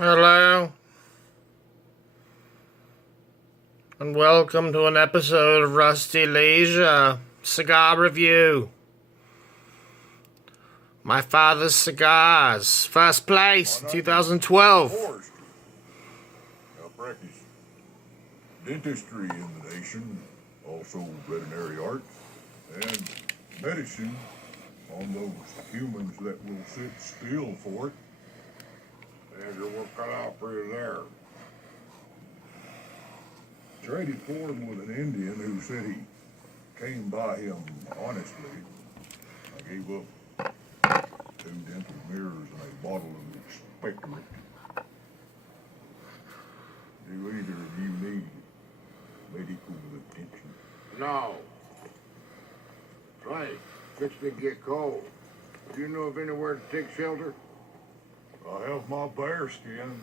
Hello, and welcome to an episode of Rusty Leisure Cigar Review. My father's cigars, first place, 2012. I practice dentistry in the nation, also veterinary arts, and medicine on those humans that will sit still for it. And your work cut out for you there. Traded for him with an Indian who said he came by him honestly. I gave up 2 dental mirrors and a bottle of expectorant. Do either of you need medical attention? No. Right. Fixing to get cold. Do you know of anywhere to take shelter? I have my bear skin.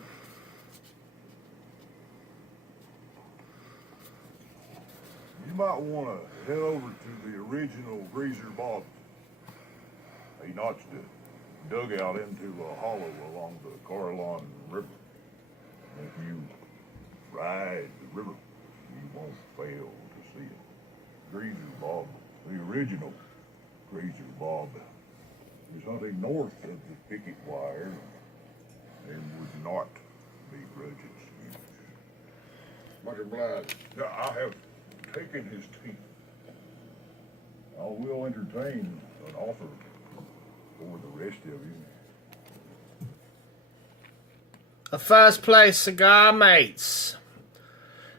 You might want to head over to the original Greaser Bob. He notched a dugout into a hollow along the Carolina River. If you ride the river, you won't fail to see it. Greaser Bob, the original Greaser Bob, is hunting north of the picket wire and would not be grudges. Much obliged. Now, I have taken his teeth. I will entertain an offer for the rest of you. A first place cigar, mates,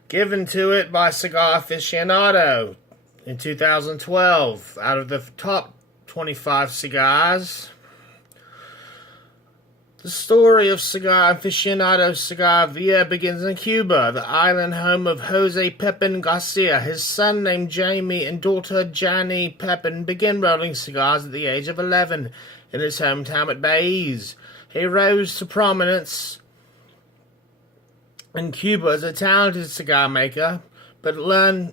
given to it by Cigar Aficinadio in 2012 out of the top 25 cigars. The story of Cigar Aficinado's Cigar Villa begins in Cuba, the island home of Jose Pepin Garcia. His son named Jamie and daughter Jani Pepin began rolling cigars at the age of 11 in his hometown at Belize. He rose to prominence in Cuba as a talented cigar maker, but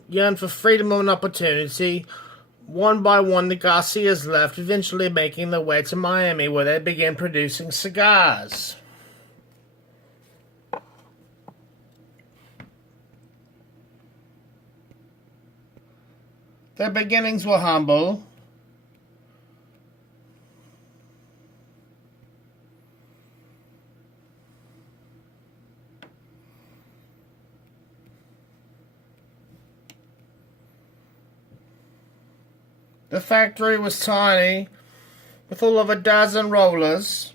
yearned for freedom and opportunity. One by one, the Garcias left, eventually making their way to Miami, where they began producing cigars. Their beginnings were humble. The factory was tiny, with all of a dozen rollers,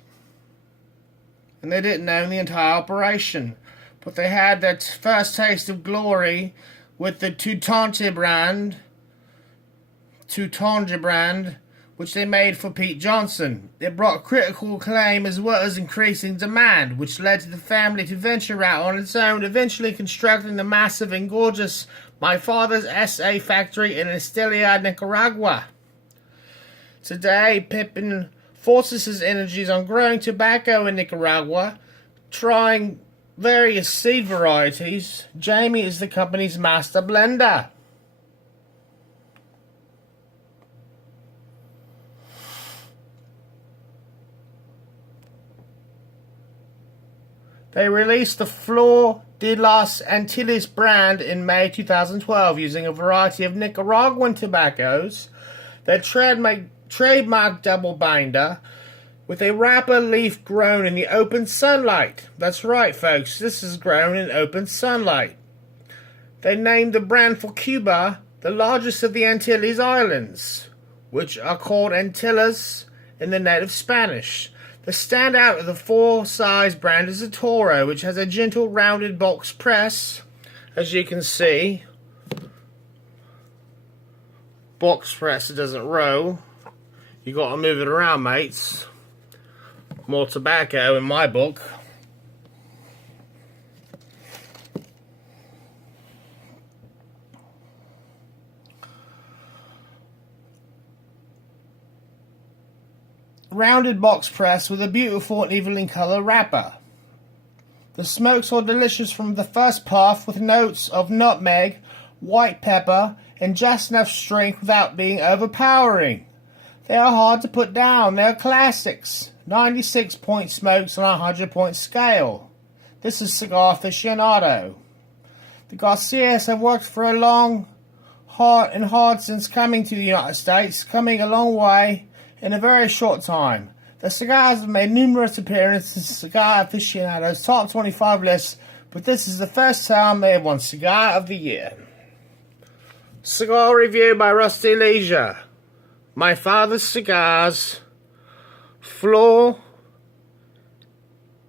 and they didn't own the entire operation. But they had their first taste of glory with the Tutange brand, which they made for Pete Johnson. It brought critical acclaim as well as increasing demand, which led to the family to venture out on its own, eventually constructing the massive and gorgeous My Father's S.A. factory in Antillas, Nicaragua. Today, Pepin forces his energies on growing tobacco in Nicaragua, trying various seed varieties. Jamie is the company's master blender. They released the Flor de las Antillas brand in May 2012 using a variety of Nicaraguan tobaccos. Their trademark double binder with a wrapper leaf grown in the open sunlight. That's right, folks, this is grown in open sunlight. They named the brand for Cuba, the largest of the Antilles Islands, which are called Antillas in the native Spanish. The standout of the four-size brand is the Toro, which has a gentle rounded box press, as you can see. Box press, it doesn't roll. You got to move it around, mates. More tobacco in my book. Rounded box press with a beautiful and evening colour wrapper. The smokes are delicious from the first puff with notes of nutmeg, white pepper, and just enough strength without being overpowering. They are hard to put down. They are classics. 96-point smokes on a 100-point scale. This is Cigar Aficinadio. The Garcias have worked for a long, hard since coming to the United States, coming a long way in a very short time. The cigars have made numerous appearances in Cigar Aficinado's top 25 list, but this is the first time they have won Cigar of the Year. Cigar review by Rusty Leisure. My father's cigars, Flor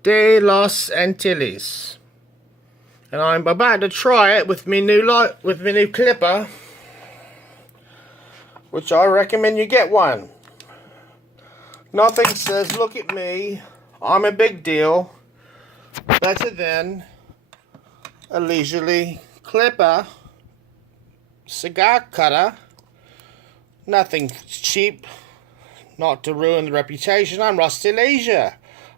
de los Antillas. And I'm about to try it with me new clipper, which I recommend you get one. Nothing says, look at me, I'm a big deal, better than a leisurely clipper, cigar cutter. Nothing cheap, not to ruin the reputation. I'm Rusty Leisure.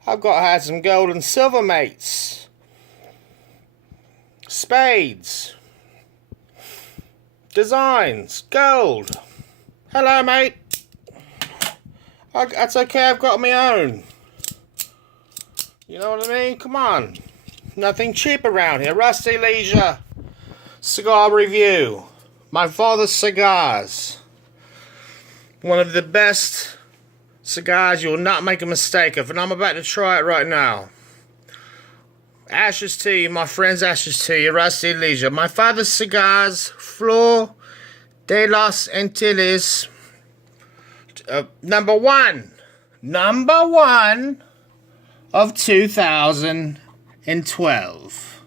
I've had some gold and silver mates. Spades. Designs. Gold. Hello, mate. That's okay, I've got my own. You know what I mean? Come on. Nothing cheap around here. Rusty Leisure. Cigar review. My father's cigars. One of the best cigars you'll not make a mistake of, and I'm about to try it right now. Ashes to you, my friends, ashes to you, Rusty Leisure. My father's cigars, Flor de los Antillas, number one of 2012.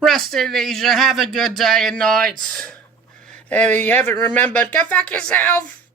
Rusty Leisure, have a good day and night. If you haven't remembered, go fuck yourself.